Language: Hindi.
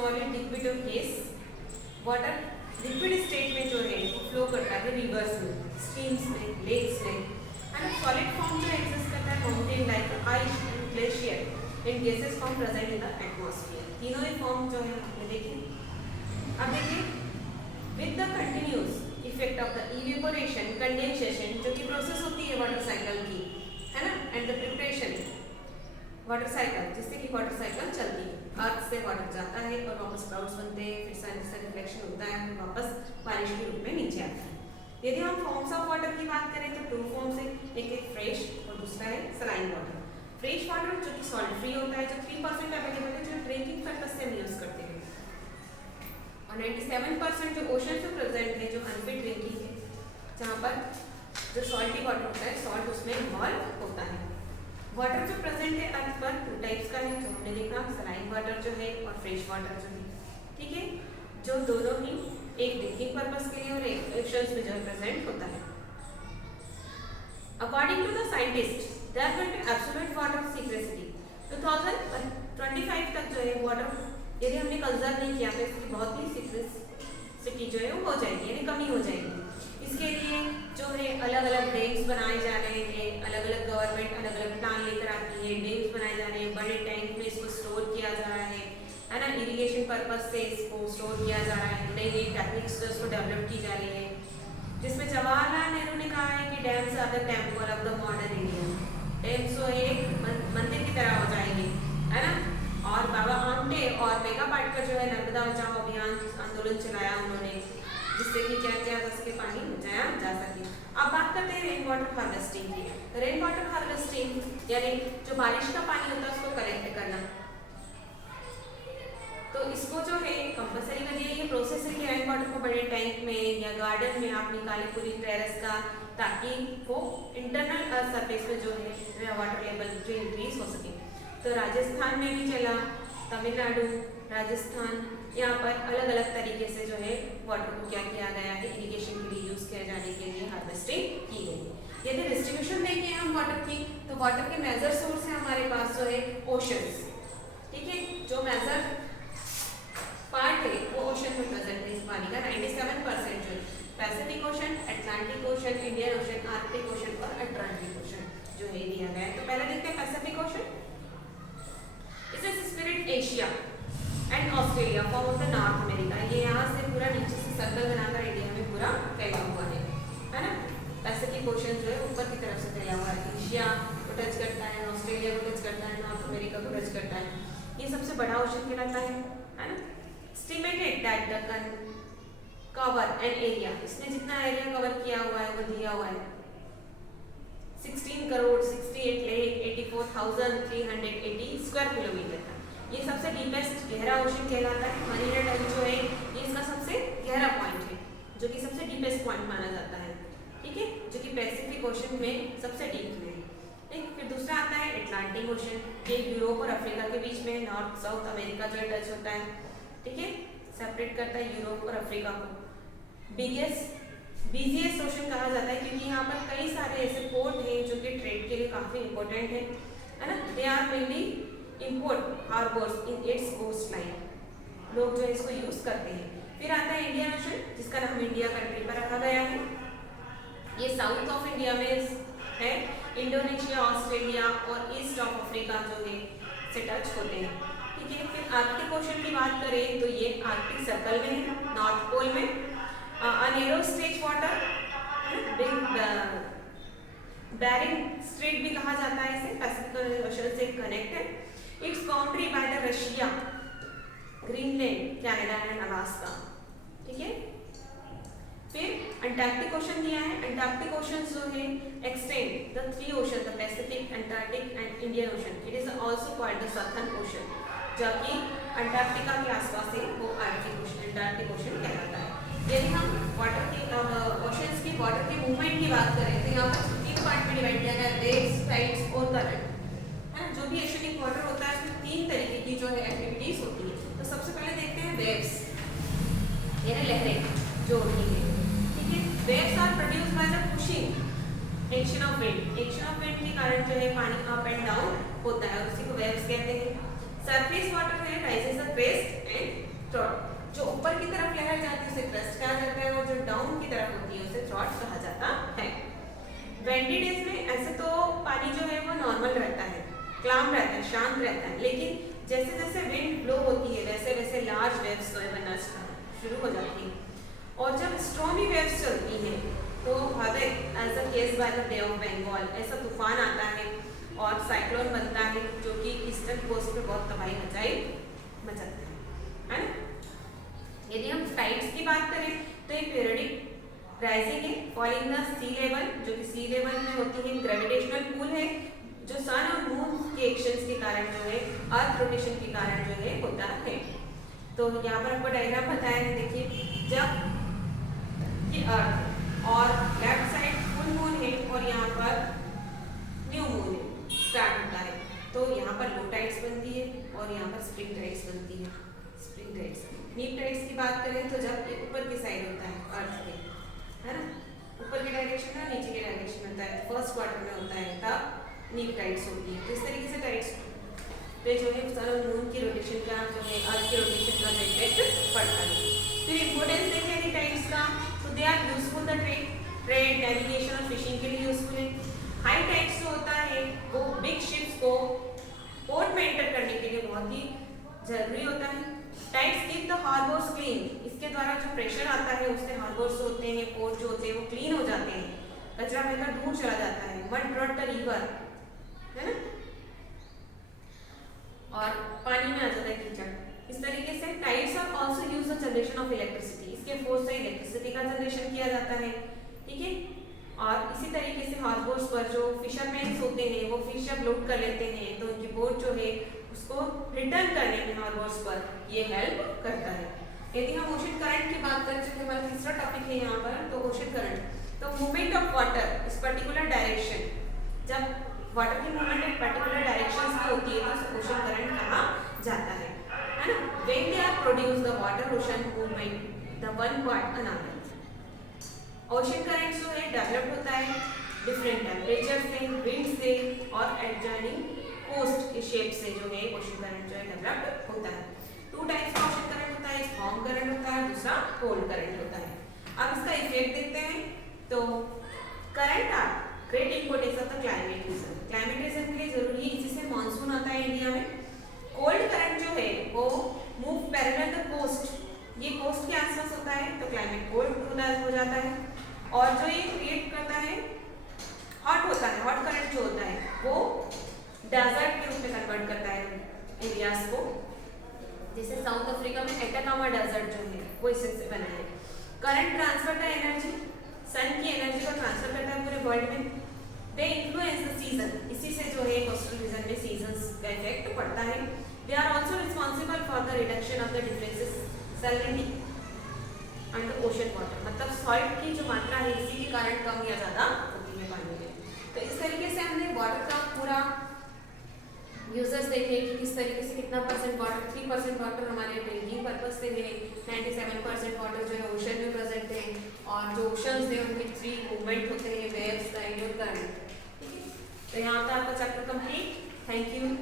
सॉलिड लिक्विड और गैस। वाटर लिक्विड स्टेट में जो है फ्लो करता है रिवर्स में, स्ट्रीम्स में, लेक्स में, एंड सॉलिड फॉर्म जो एग्जिस्ट करता है mountain like ice and glacier and gases form present in the atmosphere. तीनों ही फॉर्म जो है आपने देखे। अब देखिए with the continuous effect of the evaporation condensation जो कि प्रोसेस होती है वाटर साइकिल की, है ना, and the preparation water cycle जिससे कि वाटर साइकिल चलती है। अर्थ से वाटर जाता है और वापस क्लाउड्स बनते हैं, फिर सन से रिफ्लेक्शन होता है, वापस बारिश के रूप में नीचे आता है। यदि हम फॉर्म्स ऑफ वाटर की बात करें तो 2 फॉर्म्स है, एक है फ्रेश और दूसरा है सलाइन वाटर। फ्रेश वाटर जो कि सॉल्ट फ्री होता है, जो 3% अवेलेबल है, जो ड्रिंकिंग पर्पस से हम यूज करते हैं, और 97% जो ओशन में प्रेजेंट है जो अनफिट ड्रिंकिंग है, जहाँ पर जो सॉल्टी वाटर होता है सॉल्ट उसमें इन्वॉल्व होता है। वाटर जो प्रेजेंट है अर्थ पर 2 टाइप्स का है जो हमने देखा, सलाइन वाटर जो है और फ्रेश वाटर जो है, ठीक है, जो दोनों ही एक ड्रिंकिंग पर्पस के लिए और एक एक्शंस में जो है प्रेजेंट होता है। According to the scientist there will be absolute water scarcity. 2025 तक जो है वाटर यदि हमने कंजर्व नहीं किया तो इसकी बहुत ही स्कैर्सिटी जो है वो हो जाएगी, यानी कमी हो जाएगी। इसके लिए जो है अलग अलग डैम्स बनाए जा रहे हैं, अलग अलग गवर्नमेंट अलग अलग प्लान लेकर आती है, डैम्स बनाए जा रहे हैं, बड़े टैंक में इसको स्टोर किया जा रहा है ना, इरिगेशन पर्पस से इसको स्टोर किया जा रहा है, नई नई टेक्निक्स जो इसको डेवलप की जा रही है, जिसमें जवाहरलाल नेहरू ने कहा है कि dams are the temple of the modern India. Dams जो एक मंदिर की तरह हो जाएंगे, है ना। और बाबा आमटे और मेघा पाटकर जो है नर्मदा बचाओ अभियान आंदोलन चलाया उन्होंने, जिससे कि क्या क्या सके पानी बचाया जा सके। अब बात करते हैं रेन वाटर हार्वेस्टिंग की। रेन वाटर हार्वेस्टिंग यानी जो बारिश का पानी होता है उसको कलेक्ट करना, तो इसको जो है कंपलसरी कर दिया। ये प्रोसेस है कि रेन वाटर को बड़े टैंक में या गार्डन में आप निकालें पूरी टेरेस का, ताकि वो इंटरनल अर्थ सरफेस में जो है वाटर लेवल जो इंक्रीज हो सके। तो राजस्थान में भी चला, तमिलनाडु, राजस्थान, यहाँ पर अलग अलग तरीके से जो है वाटर को क्या किया गया है, इरिगेशन के लिए यूज किया जाने के लिए हार्वेस्टिंग की गई। यदि डिस्ट्रीब्यूशन देखें हम वाटर की, तो वाटर के मेजर सोर्स है हमारे पास जो है ओशंस, ठीक है, जो मेजर पार्ट है वो ओशन में प्रेजेंट है इस पानी का। 97% जो Pacific ocean, Atlantic ocean, Indian ocean, Arctic ocean और अटलांटिक ओशन जो है दिया गया है। तो पहले देखते हैं पैसिफिक ओशन। इसे spirit Asia and Australia form of the north America. ये यहाँ से पूरा नीचे से सर्कल बनाकर इंडिया में पूरा फैला हुआ है ना। पैसिफिक ओशन जो है ऊपर की तरफ से फैला हुआ है, एशिया को टच करता है, ऑस्ट्रेलिया को टच करता है, नॉर्थ अमेरिका को टच करता है। ये सबसे बड़ा ओशन कहलाता है ना। Estimated that the cover an area, इसने जितना एरिया कवर किया हुआ है वो दिया हुआ है 16 करोड़ 68 लाख 84,380 स्क्वायर किलोमीटर का। ये सबसे डीपेस्ट गहरा ओशन कहलाता है। मरीना ट्रेंच जो है ये इसका सबसे गहरा पॉइंट है, जो कि सबसे डीपेस्ट पॉइंट माना जाता है, ठीक है, जो कि पैसिफिक ओशन में सबसे डीप है। ठीक, फिर दूसरा आता है अटलांटिक ओशन, ये यूरोप और अफ्रीका के बीच में नॉर्थ साउथ अमेरिका जो टच होता है, ठीक है, सेपरेट करता है यूरोप और अफ्रीका को। बिजिएस्ट ओशन कहा जाता है क्योंकि यहाँ पर कई सारे ऐसे पोर्ट हैं जो कि ट्रेड के लिए काफी इंपॉर्टेंट है ना। They are mainly import harbours in its coast line, लोग जो है इसको यूज करते हैं। फिर आता है इंडियन ओशन, जिसका नाम इंडिया कंट्री पर रखा गया है। ये साउथ ऑफ इंडिया में है, इंडोनेशिया, ऑस्ट्रेलिया और ईस्ट ऑफ अफ्रीका जो है से टच होते हैं, ठीक है। फिर आर्कटिक ओशन की बात करें तो ये आर्कटिक सर्कल में है, नॉर्थ पोल में। अनेरो स्ट्रेच वाटर, बेरिंग स्ट्रेट भी कहा जाता है इसे, पैसिफिक ओशन से कनेक्ट है। It's boundary by the Russia, Greenland, Canada and Alaska, ठीक है। फिर अंटार्कटिक ओशन दिया है। अंटार्कटिक ओशन जो है extend the 3 ocean, the Pacific, Antarctic and Indian ocean. It is also called the southern ocean, जबकि अंटार्कटिका के आसपास है वो आर्कटिक ओशन, अंटार्कटिक ओशन कहलाता है। यदि हम वाटर के ओशंस की वाटर के मूवमेंट की बात करें तो यहाँ पर 3 पार्ट में डिवाइड किया गया है, वेव्स, टाइड्स और करंट, है ना। जो भी ओशनिक वाटर होता है उसमें 3 तरीके की जो है एक्टिविटीज होती है। तो सबसे पहले देखते हैं वेव्स, यानी लहरें जो होती है, ठीक है। Waves are produced by the pushing action of wind. Action of wind के कारण जो है पानी अप एंड डाउन होता है, उसी को वेव्स कहते हैं। सरफेस वाटर है rises the crest and claim रहता है, शांत रहता है, लेकिन जैसे जैसे विंड ब्लो होती है वैसे वैसे लार्ज वेव्स जो है बनना शुरू हो जाती है। और जब स्टॉर्मी वेव्स चलती हैं तो as a case by the Bay of Bengal ऐसा तूफान आता है और साइक्लोन बनता है जो कि ईस्टर्न कोस्ट पे बहुत तबाही मचाता है ना। यदि हम टाइड्स की बात करें तो एक पीरियडिक राइजिंग है फॉलिंग द सी लेवल, जो कि सी लेवल में होती है। ग्रेविटेशनल पुल है जो सन और मून के एक्शंस के कारण जो है अर्थ रोटेशन के कारण जो है होता है। तो यहाँ पर आपको डायग्राम बताया है, देखिए जब ये अर्थ और लेफ्ट साइड फुल मून है और यहाँ पर न्यू मून है स्टार्ट होता है, तो यहाँ पर लो टाइड्स बनती है और यहाँ पर स्प्रिंग टाइड्स बनती है। स्प्रिंग टाइड्स नीप टाइड्स की बात करें तो जब ये ऊपर की साइड होता है अर्थ के, है ना, ऊपर के डायरेक्शन में नीचे के डायरेक्शन में होता है, फर्स्ट क्वार्टर में होता है तब नीप टाइड्स होती है। तो इस तरीके से टाइड्स पे जो है सन और मून की रोटेशन का जो है अर्थ की रोटेशन का इफेक्ट पड़ता है। फिर इंपोर्टेंस देखें यदि टाइड्स का, तो they are useful the trade navigation और फिशिंग के लिए यूजफुल है। हाई टाइड्स जो होता है वो बिग शिप्स को पोर्ट में एंटर करने के लिए बहुत ही जरूरी होता है। Tides keep the harbours clean, इसके द्वारा जो प्रेशर आता है उससे हार्बर्स होते हैं, पोर्ट जो होते हैं वो क्लीन हो जाते हैं, कचरा वगैरह दूर चला जाता है। मड ब्रॉट द रिवर, है ना, और पानी में आ जाता है कीचड़। इस तरीके से tides are also used the generation of electricity, इसके फोर्स से इलेक्ट्रिसिटी का जनरेशन किया जाता है, ठीक है। और इसी तरीके से हार्बर्स पर जो फिशरमैन होते हैं वो फिश जब लोड कर लेते हैं तो उनकी बोट जो है उसको रिटर्न करने में हार्बर्स पर ये हेल्प करता है। यदि हम ओशन करंट की बात करें, जो कि हमारा तीसरा टॉपिक है यहाँ पर, तो ओशन करंट, तो मूवमेंट ऑफ वाटर इस पर्टिकुलर डायरेक्शन, जब वाटर की मूवमेंट एक पर्टिकुलर डायरेक्शन में होती है तो ओशन करंट कहा जाता है ना। When they are produce the water ocean movement the one part another. Ocean current जो है डेवलप होता है डिफरेंट टेम्परेचर से, विंड से और एडजॉइनिंग कोस्ट के शेप से जो है ओशन करंट जो है डेवलप होता है। टू टाइप्स का ओशन करंट होता है, एक वार्म करंट होता है, दूसरा कोल्ड करंट होता है। अब इसका इफेक्ट देखते हैं। तो current are great importance of the climate region, climate region के लिए जरूरी है, इसी से मानसून आता है इंडिया में। कोल्ड करंट जो है वो मूव पैरेलल द कोस्ट, ये कोस्ट के आसपास होता है तो क्लाइमेट कोल्ड हो जाता है। और जो ये क्रिएट करता है हॉट होता है, हॉट करंट जो होता है वो डेजर्ट के रूप में कन्वर्ट करता है एरियाज को, जैसे साउथ अफ्रीका में एटाकामा डेजर्ट जो है वो इससे बना है। करंट ट्रांसफर द एनर्जी, सन की एनर्जी को ट्रांसफर करता है पूरे वर्ल्ड में। दे इन्फ्लुएंस द सीजन, इसी से जो है कोस्टल रीजन में सीजन्स का इफेक्ट पड़ता है। They are also responsible for the reduction of the differences salinity under ocean water, मतलब सॉल्ट की जो मात्रा है इसी के कारण कम या ज्यादा होती है पानी में। तो इस तरीके से हमने वाटर का पूरा यूजर्स देखे कि किस तरीके से कितना परसेंट वाटर, 3% वाटर हमारे ड्रिंकिंग पर्पज से है, 97% वाटर जो है ओशन में प्रेजेंट है, और जो ओशंस है उनके 3 मूवमेंट होते हैं, वेव्स, टाइड और करंट, ठीक है। तो यहाँ पर आपका चैप्टर कंप्लीट। Thank you.